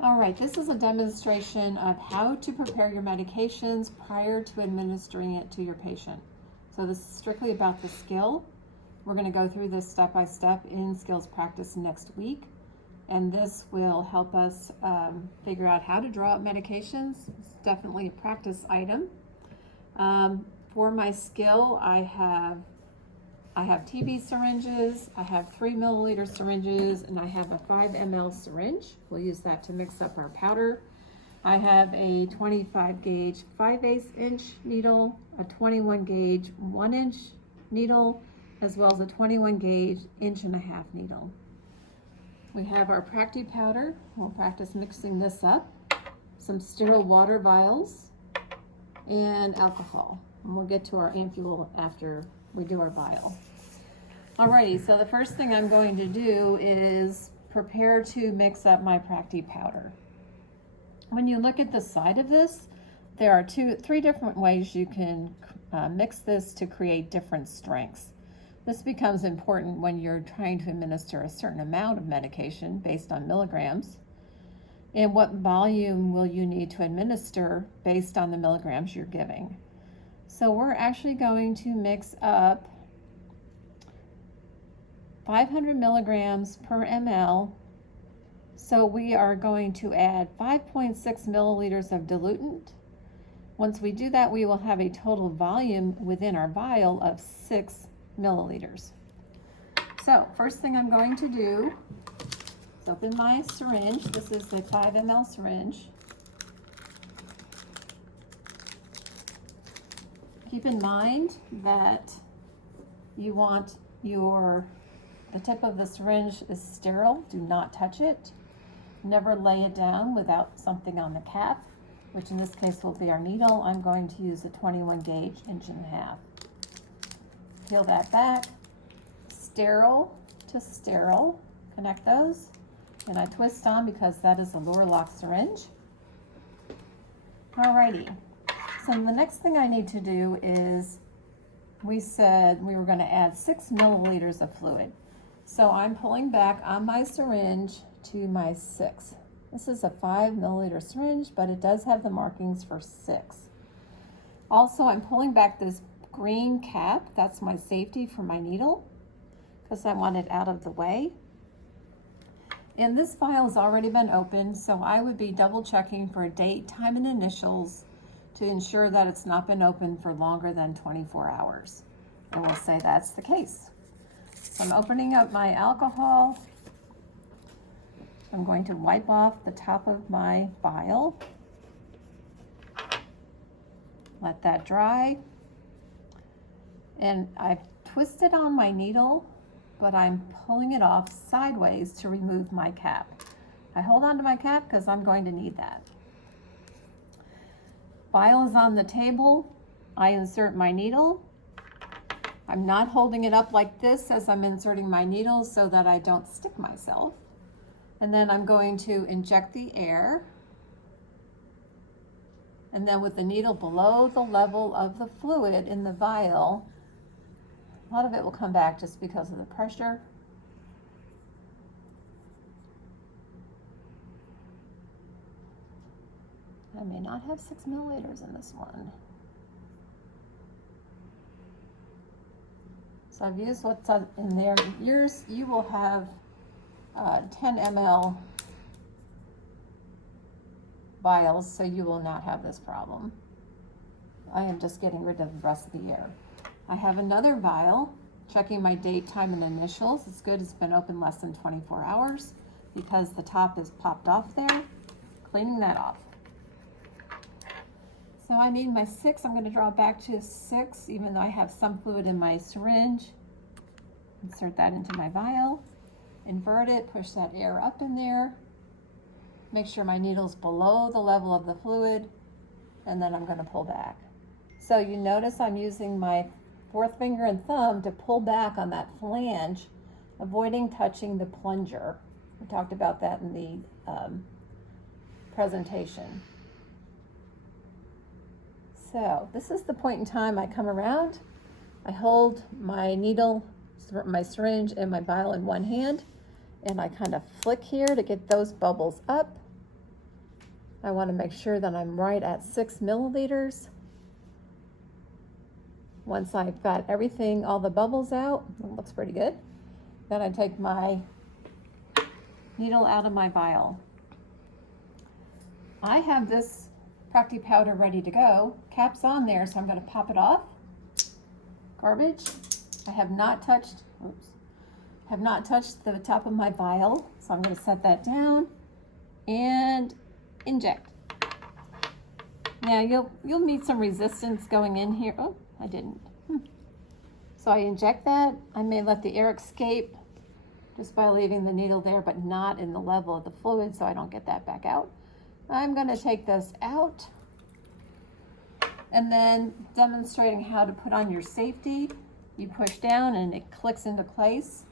All right, this is a demonstration of how to prepare your medications prior to administering it to your patient. So this is strictly about the skill. We're going to go through this step by step in skills practice next week, and this will help us figure out how to draw up medications. It's definitely a practice item. For my skill, I have TB syringes, I have 3 milliliter syringes, and I have a 5 ml syringe. We'll use that to mix up our powder. I have a 25 gauge 5/8 inch needle, a 21 gauge 1 inch needle, as well as a 21 gauge 1.5 inch needle. We have our Practi powder. We'll practice mixing this up. Some sterile water vials and alcohol. And we'll get to our ampule after we do our vial. Alrighty, so the first thing I'm going to do is prepare to mix up my Practi powder. When you look at the side of this, there are three different ways you can mix this to create different strengths. This becomes important when you're trying to administer a certain amount of medication based on milligrams, and what volume will you need to administer based on the milligrams you're giving. So we're actually going to mix up 500 milligrams per ml. So we are going to add 5.6 milliliters of diluent. Once we do that, we will have a total volume within our vial of 6 milliliters. So first thing I'm going to do is open my syringe. This is the 5 ml syringe. Keep in mind that you want the tip of the syringe is sterile. Do not touch it. Never lay it down without something on the cap, which in this case will be our needle. I'm going to use a 21 gauge 1.5 inch. Peel that back, sterile to sterile, connect those, and I twist on because that is a lower lock syringe. Alrighty, so the next thing I need to do is, we said we were going to add 6 milliliters of fluid. So I'm pulling back on my syringe to my 6. This is a 5 milliliter syringe, but it does have the markings for 6. Also, I'm pulling back this green cap. That's my safety for my needle because I want it out of the way. And this vial has already been opened, so I would be double checking for a date, time, and initials to ensure that it's not been opened for longer than 24 hours. And we'll say that's the case. So I'm opening up my alcohol. I'm going to wipe off the top of my vial. Let that dry. And I've twisted on my needle, but I'm pulling it off sideways to remove my cap. I hold on to my cap because I'm going to need that. Vial is on the table. I insert my needle. I'm not holding it up like this as I'm inserting my needle so that I don't stick myself. And then I'm going to inject the air. And then with the needle below the level of the fluid in the vial, a lot of it will come back just because of the pressure. I may not have 6 milliliters in this one. So I've used what's in there. You will have 10 ml vials, so you will not have this problem. I am just getting rid of the rest of the air. I have another vial, checking my date, time, and initials. It's good, it's been open less than 24 hours because the top is popped off there. Cleaning that off. So I need my 6. I'm going to draw back to 6, even though I have some fluid in my syringe. Insert that into my vial. Invert it, push that air up in there. Make sure my needle's below the level of the fluid, and then I'm going to pull back. So you notice I'm using my 4th finger and thumb to pull back on that flange, avoiding touching the plunger. We talked about that in the presentation. So this is the point in time I come around. I hold my needle, my syringe, and my vial in one hand, and I kind of flick here to get those bubbles up. I want to make sure that I'm right at 6 milliliters. Once I've got everything, all the bubbles out, it looks pretty good. Then I take my needle out of my vial. I have this Procti powder ready to go. Cap's on there, so I'm going to pop it off. Garbage. I have not touched, the top of my vial, so I'm going to set that down and inject. Now you'll meet some resistance going in here. Oh, I didn't. So I inject that. I may let the air escape just by leaving the needle there, but not in the level of the fluid, so I don't get that back out. I'm going to take this out, and then demonstrating how to put on your safety. You push down and it clicks into place.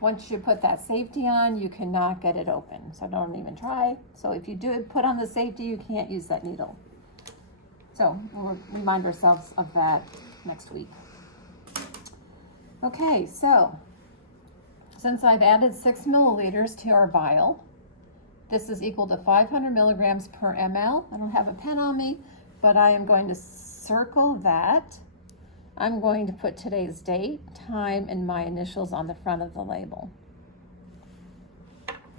Once you put that safety on, you cannot get it open, so don't even try. So if you do put on the safety, you can't use that needle. So we'll remind ourselves of that next week. Okay, so since I've added 6 milliliters to our vial, this is equal to 500 milligrams per ml. I don't have a pen on me, but I am going to circle that. I'm going to put today's date, time, and my initials on the front of the label.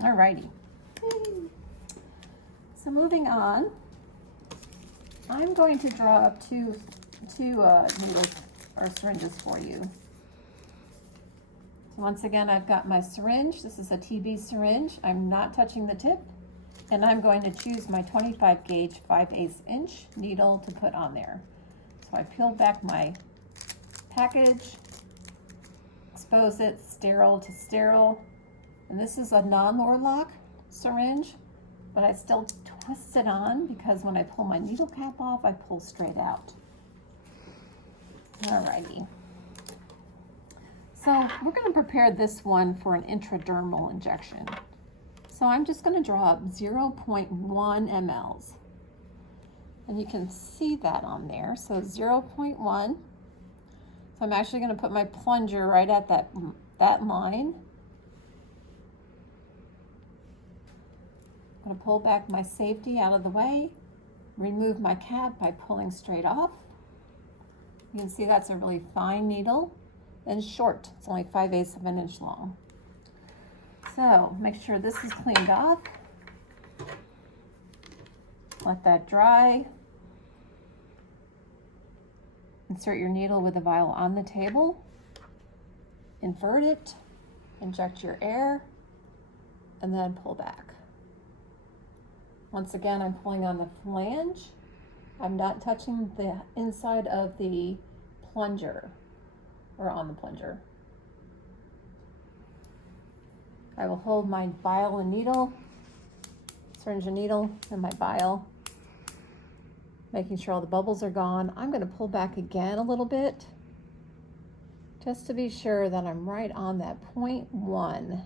Alrighty. So moving on, I'm going to draw up two needles or syringes for you. So once again, I've got my syringe. This is a TB syringe. I'm not touching the tip, and I'm going to choose my 25 gauge 5/8 inch needle to put on there. So I peel back my package, expose it sterile to sterile, and this is a non-Lorlock syringe, but I still twist it on because when I pull my needle cap off, I pull straight out. Alrighty. So we're going to prepare this one for an intradermal injection. So I'm just going to draw up 0.1 mLs. And you can see that on there. So 0.1. So I'm actually going to put my plunger right at that line. I'm going to pull back my safety out of the way, remove my cap by pulling straight off. You can see that's a really fine needle and short. It's only 5/8 of an inch long. So make sure this is cleaned off. Let that dry. Insert your needle with the vial on the table. Invert it, inject your air, and then pull back. Once again, I'm pulling on the flange. I'm not touching the inside of the plunger or on the plunger. I will hold my vial and needle, syringe and needle, and my vial, making sure all the bubbles are gone. I'm going to pull back again a little bit, just to be sure that I'm right on that 0.1.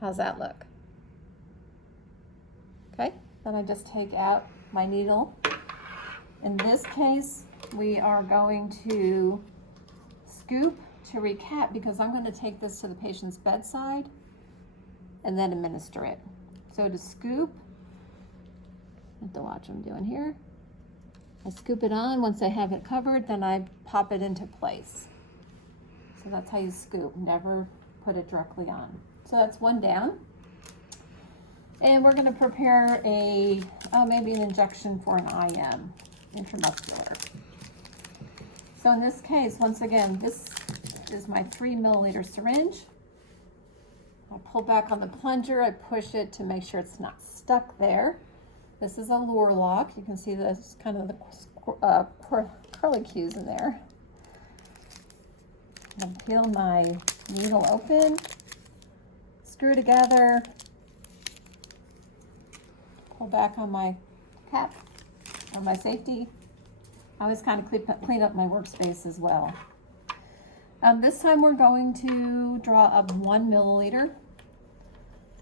How's that look? Okay, then I just take out my needle. In this case, we are going to scoop to recap because I'm going to take this to the patient's bedside and then administer it. So to scoop, I have to watch what I'm doing here. I scoop it on. Once I have it covered, then I pop it into place. So that's how you scoop, never put it directly on. So that's one down. And we're going to prepare maybe an injection for an IM, intramuscular. So in this case, once again, this is my 3 milliliter syringe. I pull back on the plunger, I push it to make sure it's not stuck there. This is a Lorlock. You can see this kind of the curlicues in there. I'll peel my needle open, screw together, pull back on my cap, on my safety. I always kind of clean up my workspace as well. This time we're going to draw up 1 milliliter.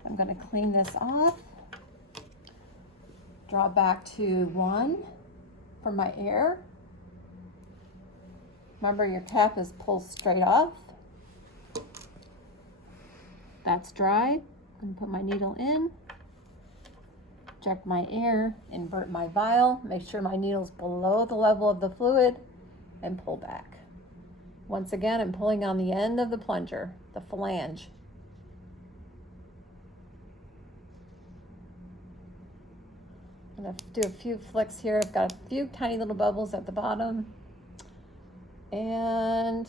I'm going to clean this off. Draw back to 1 for my air. Remember, your cap is pulled straight off. That's dry. I'm going to put my needle in. inject my air, invert my vial, make sure my needle's below the level of the fluid, and pull back. Once again, I'm pulling on the end of the plunger, the flange. I'm going to do a few flicks here. I've got a few tiny little bubbles at the bottom. And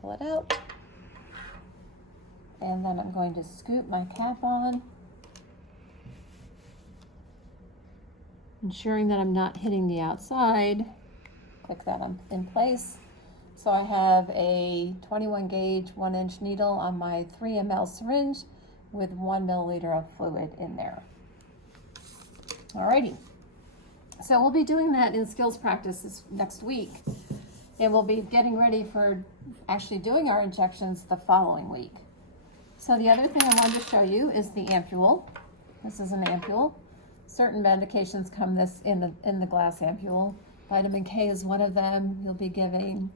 pull it out. And then I'm going to scoop my cap on, ensuring that I'm not hitting the outside. Click that in place. So I have a 21 gauge 1-inch needle on my 3 ml syringe with 1 milliliter of fluid in there. Alrighty. So we'll be doing that in skills practice this next week. And we'll be getting ready for actually doing our injections the following week. So the other thing I wanted to show you is the ampule. This is an ampule. Certain medications come this in the glass ampule. Vitamin K is one of them. You'll be giving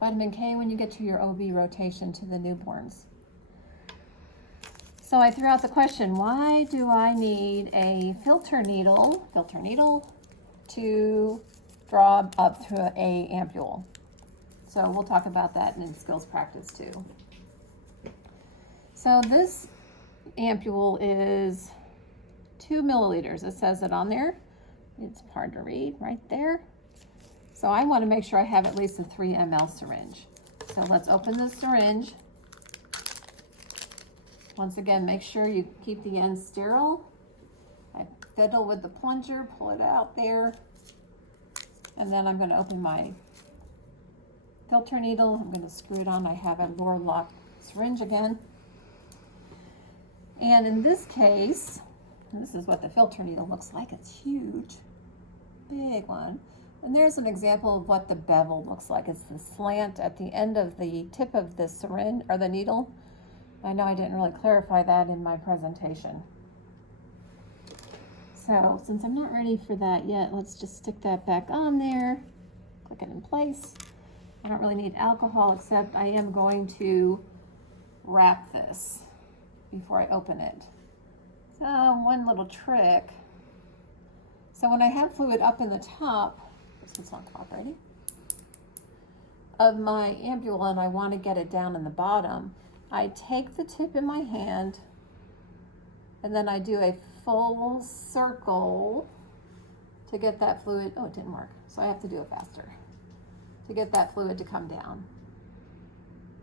vitamin K when you get to your OB rotation to the newborns. So I threw out the question, why do I need a filter needle to draw up through a ampule? So we'll talk about that in skills practice too. So this ampule is 2 milliliters. It says it on there. It's hard to read right there. So I want to make sure I have at least a 3 ml syringe. So let's open the syringe. Once again, make sure you keep the end sterile. I fiddle with the plunger, pull it out there. And then I'm going to open my filter needle. I'm going to screw it on. I have a door lock syringe again. And in this case, this is what the filter needle looks like. It's huge, big one. And there's an example of what the bevel looks like. It's the slant at the end of the tip of the syringe or the needle. I know I didn't really clarify that in my presentation. So since I'm not ready for that yet, let's just stick that back on there, click it in place. I don't really need alcohol, except I am going to wrap this before I open it. So one little trick. So when I have fluid up in the top, this is on top, ready? Of my ampule and I want to get it down in the bottom, I take the tip in my hand and then I do a full circle to get that fluid. Oh, it didn't work. So I have to do it faster to get that fluid to come down.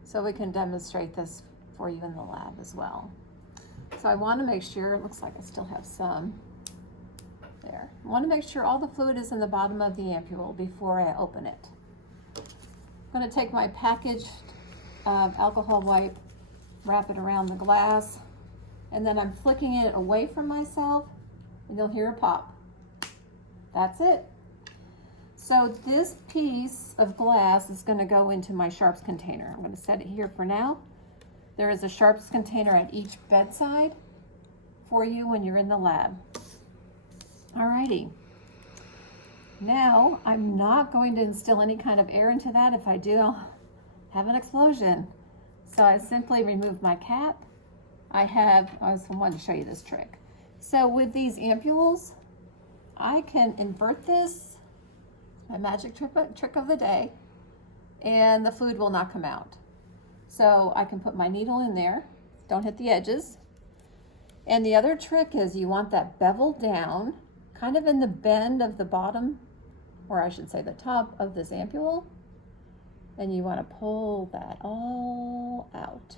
So we can demonstrate this for you in the lab as well. So I want to make sure, it looks like I still have some there. I want to make sure all the fluid is in the bottom of the ampule before I open it. I'm going to take my packaged alcohol wipe, wrap it around the glass, and then I'm flicking it away from myself, and you'll hear a pop. That's it. So this piece of glass is going to go into my sharps container. I'm going to set it here for now. There is a sharps container at each bedside for you when you're in the lab. Alrighty. Now, I'm not going to instill any kind of air into that. If I do, I'll have an explosion. So I simply remove my cap. I wanted to show you this trick. So with these ampules, I can invert this, my magic trick of the day, and the fluid will not come out. So I can put my needle in there, don't hit the edges. And the other trick is you want that bevel down, kind of in the bend of the bottom, or I should say the top of this ampule. And you want to pull that all out.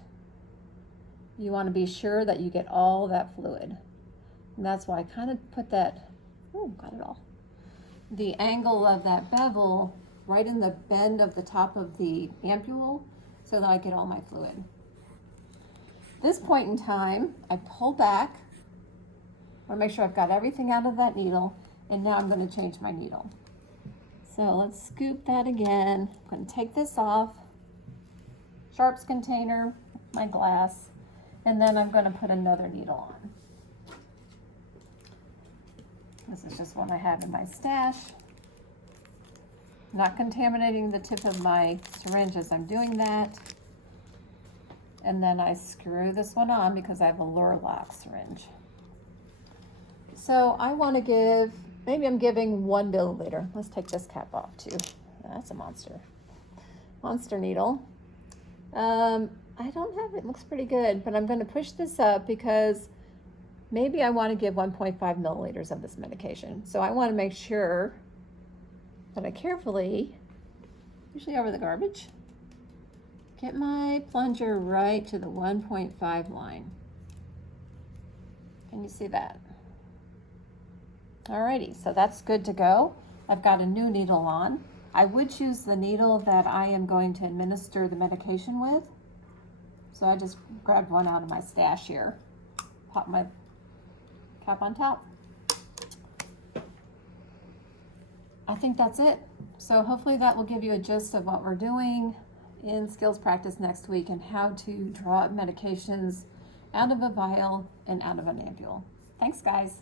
You want to be sure that you get all that fluid. And that's why I kind of put that, got it all. The angle of that bevel right in the bend of the top of the ampule so that I get all my fluid. This point in time, I pull back. I want to make sure I've got everything out of that needle, and now I'm going to change my needle. So let's scoop that again. I'm going to take this off, sharps container, my glass, and then I'm going to put another needle on. This is just one I have in my stash. Not contaminating the tip of my syringe as I'm doing that. and then I screw this one on because I have a Lurlock syringe. So I want to give, maybe I'm giving 1 milliliter. Let's take this cap off too. That's a monster needle. I don't have it, looks pretty good, but I'm going to push this up because maybe I want to give 1.5 milliliters of this medication. So I want to make sure that I carefully, usually over the garbage, get my plunger right to the 1.5 line. Can you see that? Alrighty, so that's good to go. I've got a new needle on. I would choose the needle that I am going to administer the medication with. So I just grabbed one out of my stash here. Pop my cap on top. I think that's it. So hopefully that will give you a gist of what we're doing in skills practice next week and how to draw up medications out of a vial and out of an ampule. Thanks, guys.